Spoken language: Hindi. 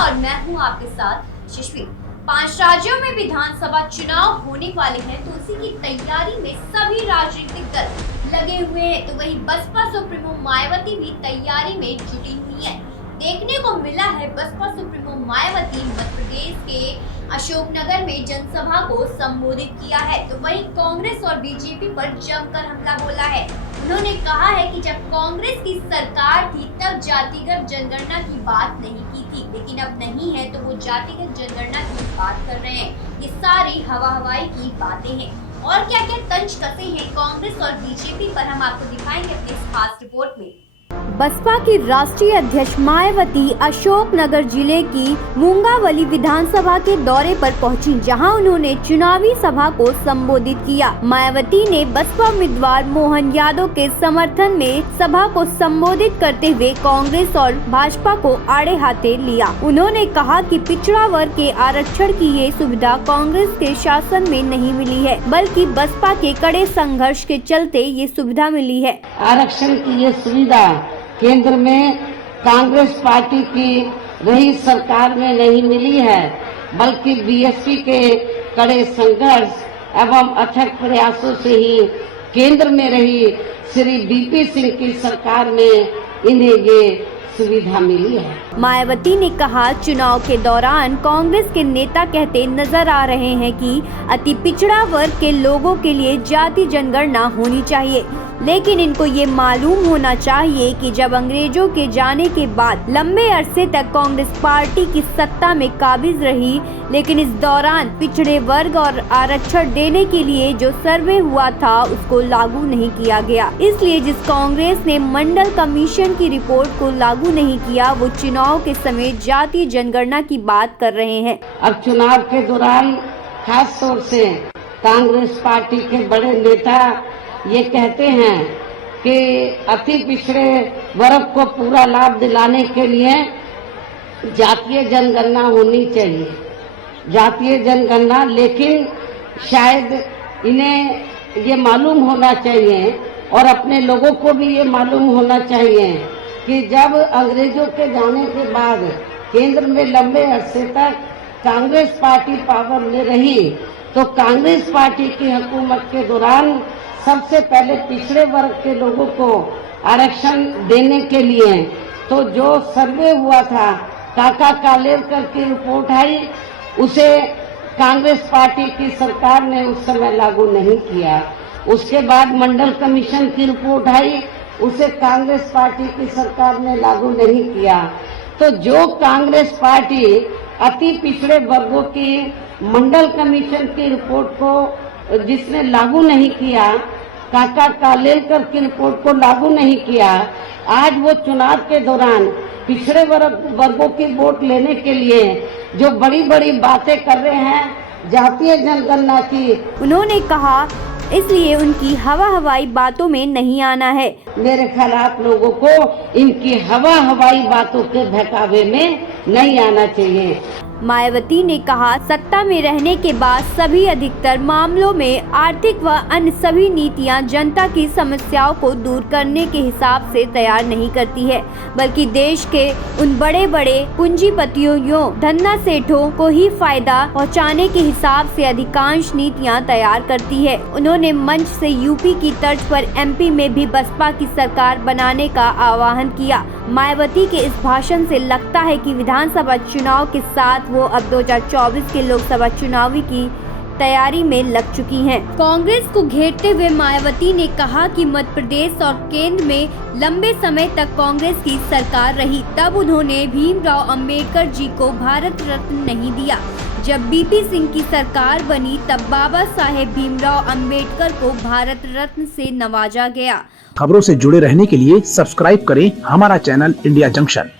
और मैं हूं आपके साथ यशस्वी। 5 राज्यों में विधानसभा चुनाव होने वाले हैं, तो उसी की तैयारी में सभी राजनीतिक दल लगे हुए हैं। तो वहीं बसपा सुप्रीमो मायावती भी तैयारी में जुटी हुई है। देखने को मिला है बसपा सुप्रीमो मायावती मध्य प्रदेश के अशोकनगर में जनसभा को संबोधित किया है। तो वहीं कांग्रेस और बीजेपी पर जमकर हमला बोला है। उन्होंने कहा है कि जब कांग्रेस की सरकार थी तब जातिगत जनगणना की बात नहीं की थी, लेकिन अब नहीं है तो वो जातिगत जनगणना की बात कर रहे हैं। ये सारी हवाई की बातें हैं। और क्या क्या तंज कसे हैं कांग्रेस और बीजेपी पर, हम आपको दिखाएंगे अपनी इस खास रिपोर्ट में। बसपा की राष्ट्रीय अध्यक्ष मायावती अशोकनगर जिले की मुंगावली विधानसभा के दौरे पर पहुंची, जहां उन्होंने चुनावी सभा को संबोधित किया। मायावती ने बसपा उम्मीदवार मोहन यादव के समर्थन में सभा को संबोधित करते हुए कांग्रेस और भाजपा को आड़े हाथे लिया। उन्होंने कहा कि पिछड़ा वर्ग के आरक्षण की ये सुविधा कांग्रेस के शासन में नहीं मिली है, बल्कि बसपा के कड़े संघर्ष के चलते ये सुविधा मिली है। आरक्षण की ये सुविधा केंद्र में कांग्रेस पार्टी की रही सरकार में नहीं मिली है, बल्कि बीएसपी के कड़े संघर्ष एवं अथक प्रयासों से ही केंद्र में रही श्री बीपी सिंह की सरकार में इन्हें ये सुविधा मिली है। मायावती ने कहा, चुनाव के दौरान कांग्रेस के नेता कहते नजर आ रहे हैं कि अति पिछड़ा वर्ग के लोगों के लिए जाति जनगणना होनी चाहिए, लेकिन इनको ये मालूम होना चाहिए कि जब अंग्रेजों के जाने के बाद लंबे अरसे तक कांग्रेस पार्टी की सत्ता में काबिज रही, लेकिन इस दौरान पिछड़े वर्ग और आरक्षण देने के लिए जो सर्वे हुआ था उसको लागू नहीं किया गया। इसलिए जिस कांग्रेस ने मंडल कमीशन की रिपोर्ट को लागू नहीं किया, वो चुनाव के समय जातीय जनगणना की बात कर रहे हैं। अब चुनाव के दौरान खास तौर से कांग्रेस पार्टी के बड़े नेता ये कहते हैं कि अति पिछड़े वर्ग को पूरा लाभ दिलाने के लिए जातीय जनगणना होनी चाहिए, जातीय जनगणना। लेकिन शायद इन्हें ये मालूम होना चाहिए और अपने लोगों को भी ये मालूम होना चाहिए कि जब अंग्रेजों के जाने के बाद केंद्र में लंबे अरसे तक कांग्रेस पार्टी पावर में रही, तो कांग्रेस पार्टी की हुकूमत के दौरान सबसे पहले पिछड़े वर्ग के लोगों को आरक्षण देने के लिए तो जो सर्वे हुआ था, काका कालेलकर की रिपोर्ट आई, उसे कांग्रेस पार्टी की सरकार ने उस समय लागू नहीं किया। उसके बाद मंडल कमीशन की रिपोर्ट आई, उसे कांग्रेस पार्टी की सरकार ने लागू नहीं किया। तो जो कांग्रेस पार्टी अति पिछड़े वर्गों की मंडल कमीशन की रिपोर्ट को जिसने लागू नहीं किया, काका कालेलकर की रिपोर्ट को लागू नहीं किया, आज वो चुनाव के दौरान पिछड़े वर्गों की वोट लेने के लिए जो बड़ी बड़ी बातें कर रहे हैं जातीय जनगणना की। उन्होंने कहा, इसलिए उनकी हवाई बातों में नहीं आना है। मेरे ख्याल आप लोगों को इनकी हवाई बातों के बहकावे में नहीं आना चाहिए। मायावती ने कहा, सत्ता में रहने के बाद सभी अधिकतर मामलों में आर्थिक व अन्य सभी नीतियां जनता की समस्याओं को दूर करने के हिसाब से तैयार नहीं करती है, बल्कि देश के उन बड़े बड़े पूंजीपतियों धन्ना सेठों को ही फायदा पहुंचाने के हिसाब से अधिकांश नीतियां तैयार करती है। उन्होंने मंच से यूपी की तर्ज पर एमपी में भी बसपा की सरकार बनाने का आह्वान किया। मायावती के इस भाषण से लगता है कि विधानसभा चुनाव के साथ वो अब 2024 के लोकसभा चुनाव की तैयारी में लग चुकी हैं। कांग्रेस को घेरते हुए मायावती ने कहा कि मध्य प्रदेश और केंद्र में लंबे समय तक कांग्रेस की सरकार रही, तब उन्होंने भीमराव अंबेडकर जी को भारत रत्न नहीं दिया। जब बीपी सिंह की सरकार बनी तब बाबा साहेब भीमराव अंबेडकर को भारत रत्न से नवाजा गया। खबरों से जुड़े रहने के लिए सब्सक्राइब करें हमारा चैनल इंडिया जंक्शन।